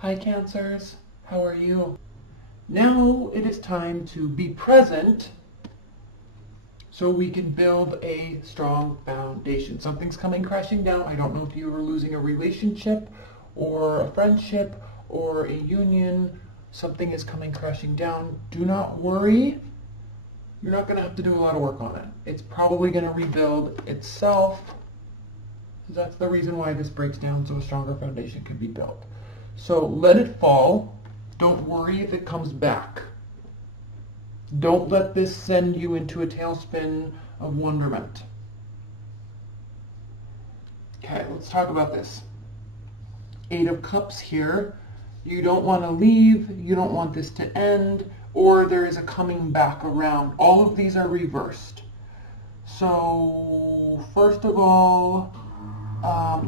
Hi Cancers, how are you? Now it is time to be present so we can build a strong foundation. Something's coming crashing down. I don't know if you are losing a relationship or a friendship or a union. Something is coming crashing down. Do not worry. You're not going to have to do a lot of work on it. It's probably going to rebuild itself. That's the reason why this breaks down so a stronger foundation can be built. So let it fall. Don't worry if it comes back. Don't let this send you into a tailspin of wonderment. Okay, let's talk about this. 8 of Cups here. You don't want to leave. You don't want this to end. Or there is a coming back around. All of these are reversed. So, first of all,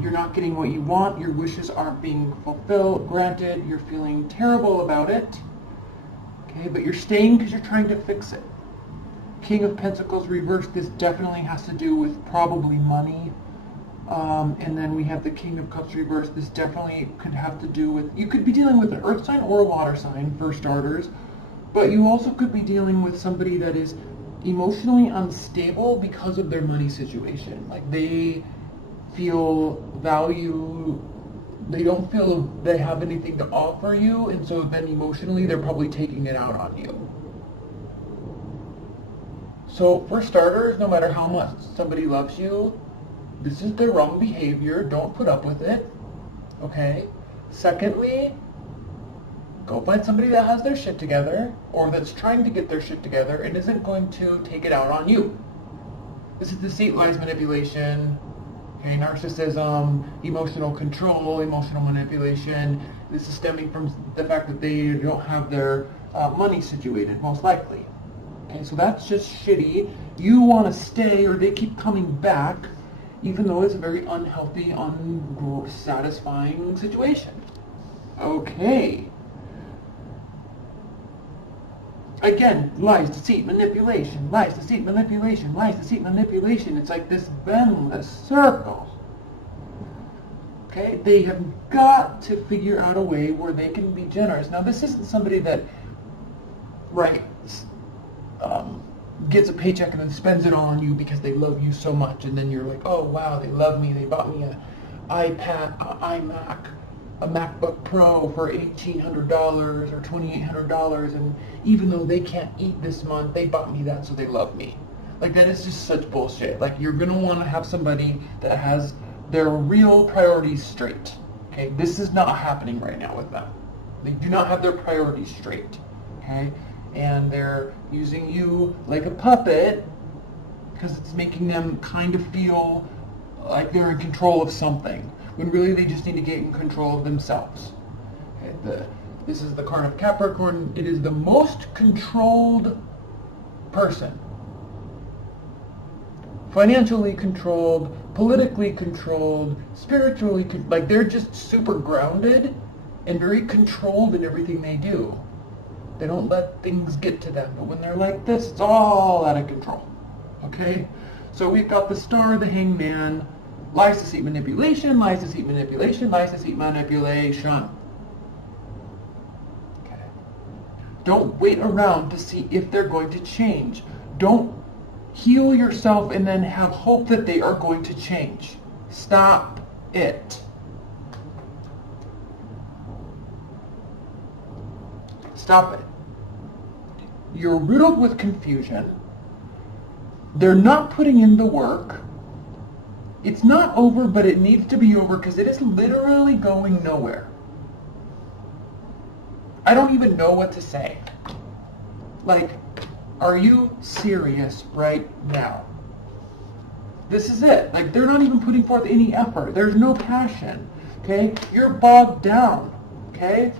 you're not getting what you want. Your wishes aren't being fulfilled, granted. You're feeling terrible about it. Okay, but you're staying because you're trying to fix it. King of Pentacles reversed. This definitely has to do with probably money. And then we have the King of Cups reversed. This definitely could have to do with, you could be dealing with an earth sign or a water sign for starters. But you also could be dealing with somebody that is emotionally unstable because of their money situation. Like they feel value, they don't feel they have anything to offer you, and so then emotionally they're probably taking it out on you. So for starters, no matter how much somebody loves you, this is their wrong behavior. Don't put up with it. Okay? Secondly, go find somebody that has their shit together, or that's trying to get their shit together and isn't going to take it out on you. This is deceit, lies, manipulation, okay, narcissism, emotional control, emotional manipulation. This is stemming from the fact that they don't have their money situated, most likely. Okay, so that's just shitty. You want to stay, or they keep coming back, even though it's a very unhealthy, unsatisfying situation. Okay. Again, lies, deceit, manipulation, lies, deceit, manipulation, lies, deceit, manipulation. It's like this endless circle. Okay, they have got to figure out a way where they can be generous. Now, this isn't somebody that, right, gets a paycheck and then spends it all on you because they love you so much, and then you're like, oh wow, they love me, they bought me an iPad, iMac, a MacBook Pro for $1,800 or $2,800, and even though they can't eat this month, they bought me that so they love me. Like, that is just such bullshit. Like, you're gonna want to have somebody that has their real priorities straight. Okay, this is not happening right now with them. They do not have their priorities straight. Okay, and they're using you like a puppet because it's making them kind of feel like they're in control of something, when really they just need to get in control of themselves. Okay, this is the card of Capricorn. It is the most controlled person. Financially controlled, politically controlled, spiritually like they're just super grounded and very controlled in everything they do. They don't let things get to them. But when they're like this, it's all out of control. Okay? So we've got the Star, the Hangman, lies, deceit, manipulation, lies, deceit, manipulation, lies, deceit, manipulation. Okay. Don't wait around to see if they're going to change. Don't heal yourself and then have hope that they are going to change. Stop it. Stop it. You're riddled with confusion. They're not putting in the work. It's not over, but it needs to be over because it is literally going nowhere. I don't even know what to say. Like, are you serious right now? This is it. Like, they're not even putting forth any effort. There's no passion. Okay? You're bogged down. Okay?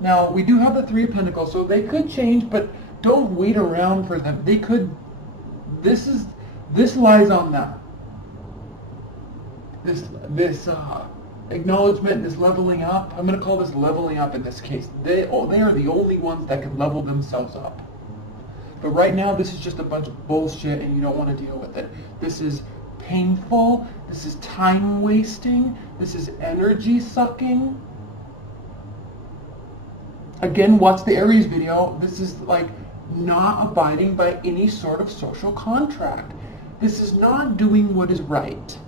Now, we do have the 3 of Pentacles, so they could change, but don't wait around for them. They could, this lies on them. This acknowledgement, this leveling up, I'm going to call this leveling up in this case. They are the only ones that can level themselves up. But right now, this is just a bunch of bullshit, and you don't want to deal with it. This is painful. This is time wasting. This is energy sucking. Again, watch the Aries video. This is like not abiding by any sort of social contract. This is not doing what is right.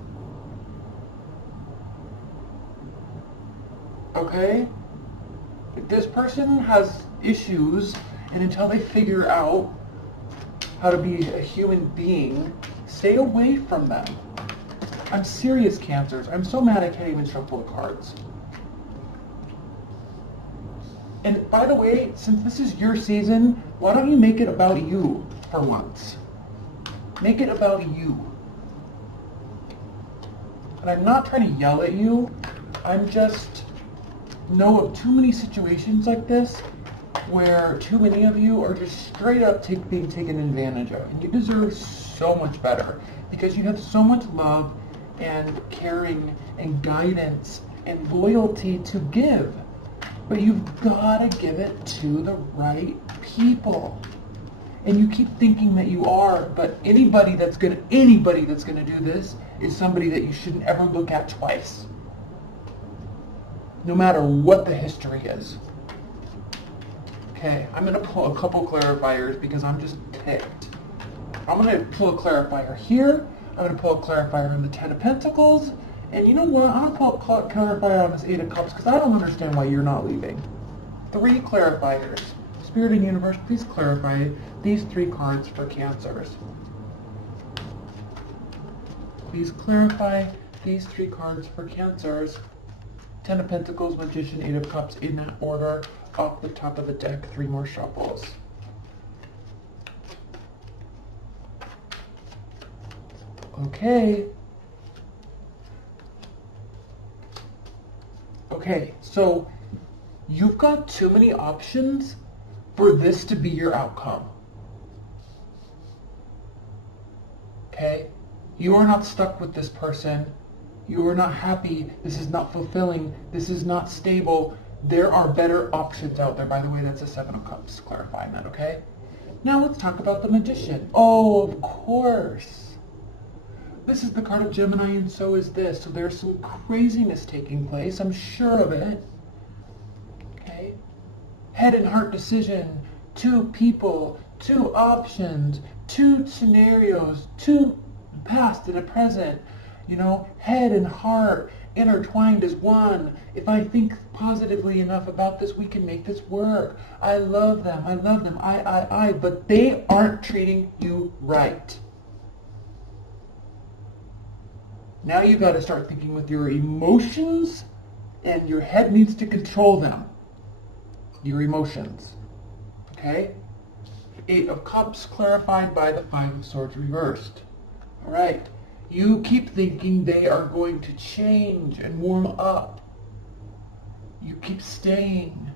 Okay? This person has issues, and until they figure out how to be a human being, stay away from them. I'm serious, Cancers. I'm so mad I can't even shuffle the cards. And by the way, since this is your season, why don't you make it about you for once? Make it about you. And I'm not trying to yell at you. I'm just know of too many situations like this where too many of you are just straight up being taken advantage of. And you deserve so much better because you have so much love and caring and guidance and loyalty to give. But you've got to give it to the right people. And you keep thinking that you are, but anybody that's gonna do this is somebody that you shouldn't ever look at twice. No matter what the history is. Okay, I'm gonna pull a couple clarifiers because I'm just ticked. I'm gonna pull a clarifier here. I'm gonna pull a clarifier on the Ten of Pentacles. And you know what? I'm going to pull a clarifier on this Eight of Cups because I don't understand why you're not leaving. 3 clarifiers. Spirit and Universe, please clarify these 3 cards for Cancers. Please clarify these 3 cards for Cancers. 10 of Pentacles, Magician, 8 of Cups, in that order. Off the top of the deck, 3 more shuffles. Okay. Okay, so you've got too many options for this to be your outcome. Okay? You are not stuck with this person. You are not happy. This is not fulfilling. This is not stable. There are better options out there. By the way, that's a 7 of Cups, clarifying that, okay? Now let's talk about the Magician. Oh, of course. This is the card of Gemini, and so is this. So there's some craziness taking place. I'm sure of it. Okay? Head and heart decision. 2 people. 2 options. 2 scenarios. 2 past and a present. You know, head and heart intertwined as one. If I think positively enough about this, we can make this work. I love them. I love them. But they aren't treating you right. Now you got to start thinking with your emotions, and your head needs to control them. Your emotions. Okay? 8 of Cups clarified by the 5 of Swords reversed. All right. You keep thinking they are going to change and warm up. You keep staying.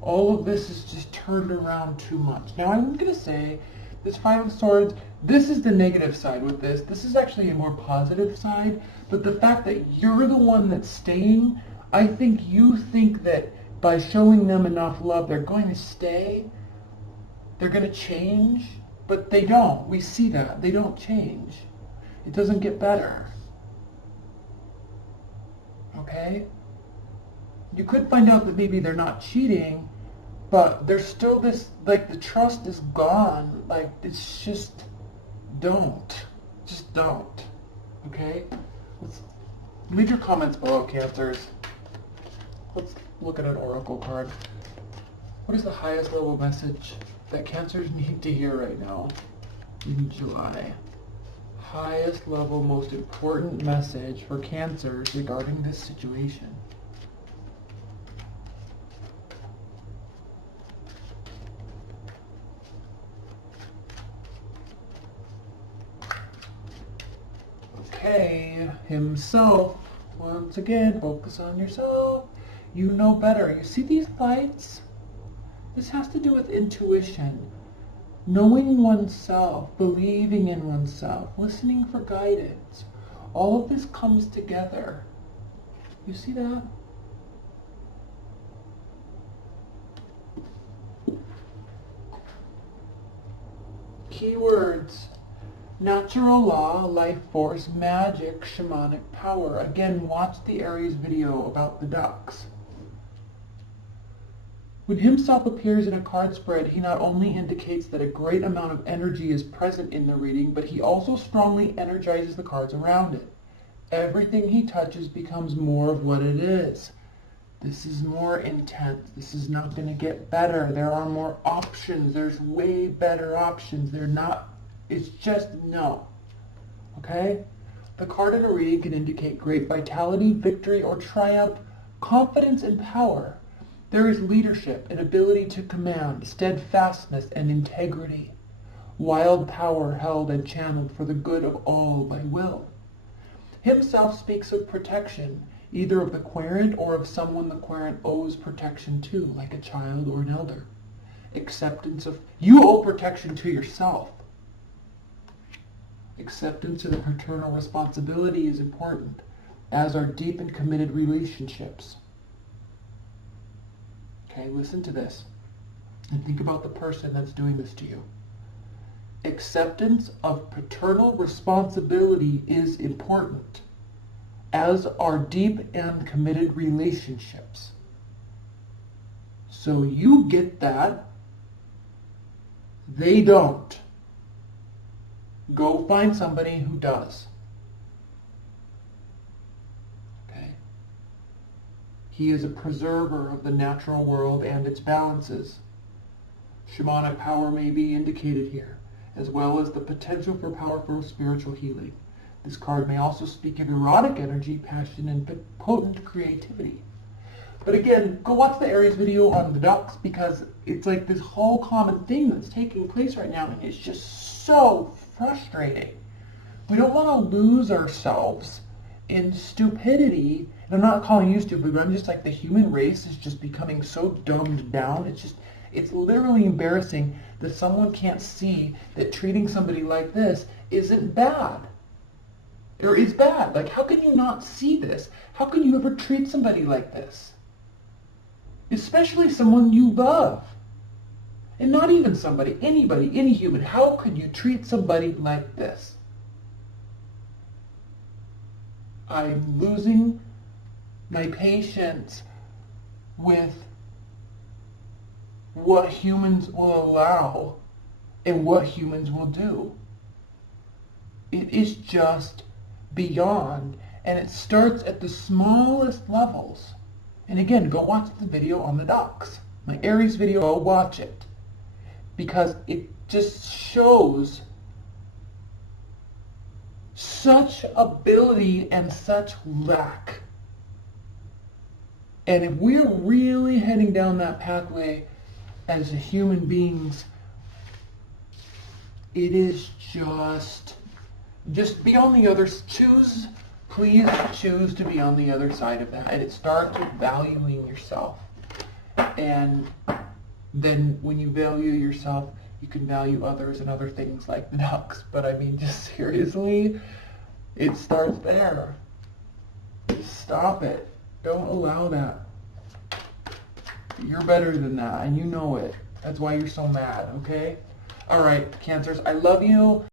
All of this is just turned around too much. Now I'm going to say this 5 of Swords, this is the negative side with this. This is actually a more positive side. But the fact that you're the one that's staying, I think you think that by showing them enough love, they're going to stay. They're going to change. But they don't. We see that. They don't change. It doesn't get better. Okay? You could find out that maybe they're not cheating, but there's still this, like, the trust is gone. Like, it's just, don't. Just don't. Okay? Leave your comments below, Cancers. Let's look at an oracle card. What is the highest level message that Cancers need to hear right now in July? Highest level, most important message for Cancers regarding this situation. Okay, himself. Once again, focus on yourself. You know better. You see these lights? This has to do with intuition. Knowing oneself, believing in oneself, listening for guidance. All of this comes together. You see that? Keywords. Natural law, life force, magic, shamanic power. Again, watch the Aries video about the ducks. When himself appears in a card spread, he not only indicates that a great amount of energy is present in the reading, but he also strongly energizes the cards around it. Everything he touches becomes more of what it is. This is more intense. This is not going to get better. There are more options. There's way better options. It's just no. Okay? The card in a reading can indicate great vitality, victory, or triumph, confidence, and power. There is leadership, an ability to command, steadfastness, and integrity. Wild power held and channeled for the good of all by will. Himself speaks of protection, either of the querent or of someone the querent owes protection to, like a child or an elder. Acceptance of, you owe protection to yourself. Acceptance of the paternal responsibility is important, as are deep and committed relationships. Okay, listen to this, and think about the person that's doing this to you. Acceptance of paternal responsibility is important, as are deep and committed relationships. So you get that, they don't. Go find somebody who does. Okay? He is a preserver of the natural world and its balances. Shamanic power may be indicated here, as well as the potential for powerful spiritual healing. This card may also speak of erotic energy, passion, and potent creativity. But again, go watch the Aries video on the ducks, because it's like this whole common thing that's taking place right now, and it's just so frustrating. We don't want to lose ourselves in stupidity. And I'm not calling you stupid, but I'm just like, the human race is just becoming so dumbed down. It's literally embarrassing that someone can't see that treating somebody like this isn't bad. Or is bad. Like, how can you not see this? How can you ever treat somebody like this? Especially someone you love. And not even somebody, anybody, any human. How could you treat somebody like this? I'm losing my patience with what humans will allow and what humans will do. It is just beyond, and it starts at the smallest levels. And again, go watch the video on the ducks. My Aries video, go watch it. Because it just shows such ability and such lack. And if we're really heading down that pathway as human beings, it is just be on the other, please choose to be on the other side of that. And it starts with valuing yourself. And then when you value yourself, you can value others and other things like the ducks. But I mean, just seriously, it starts there. Stop it. Don't allow that. You're better than that, and you know it. That's why you're so mad, okay? All right, Cancers, I love you.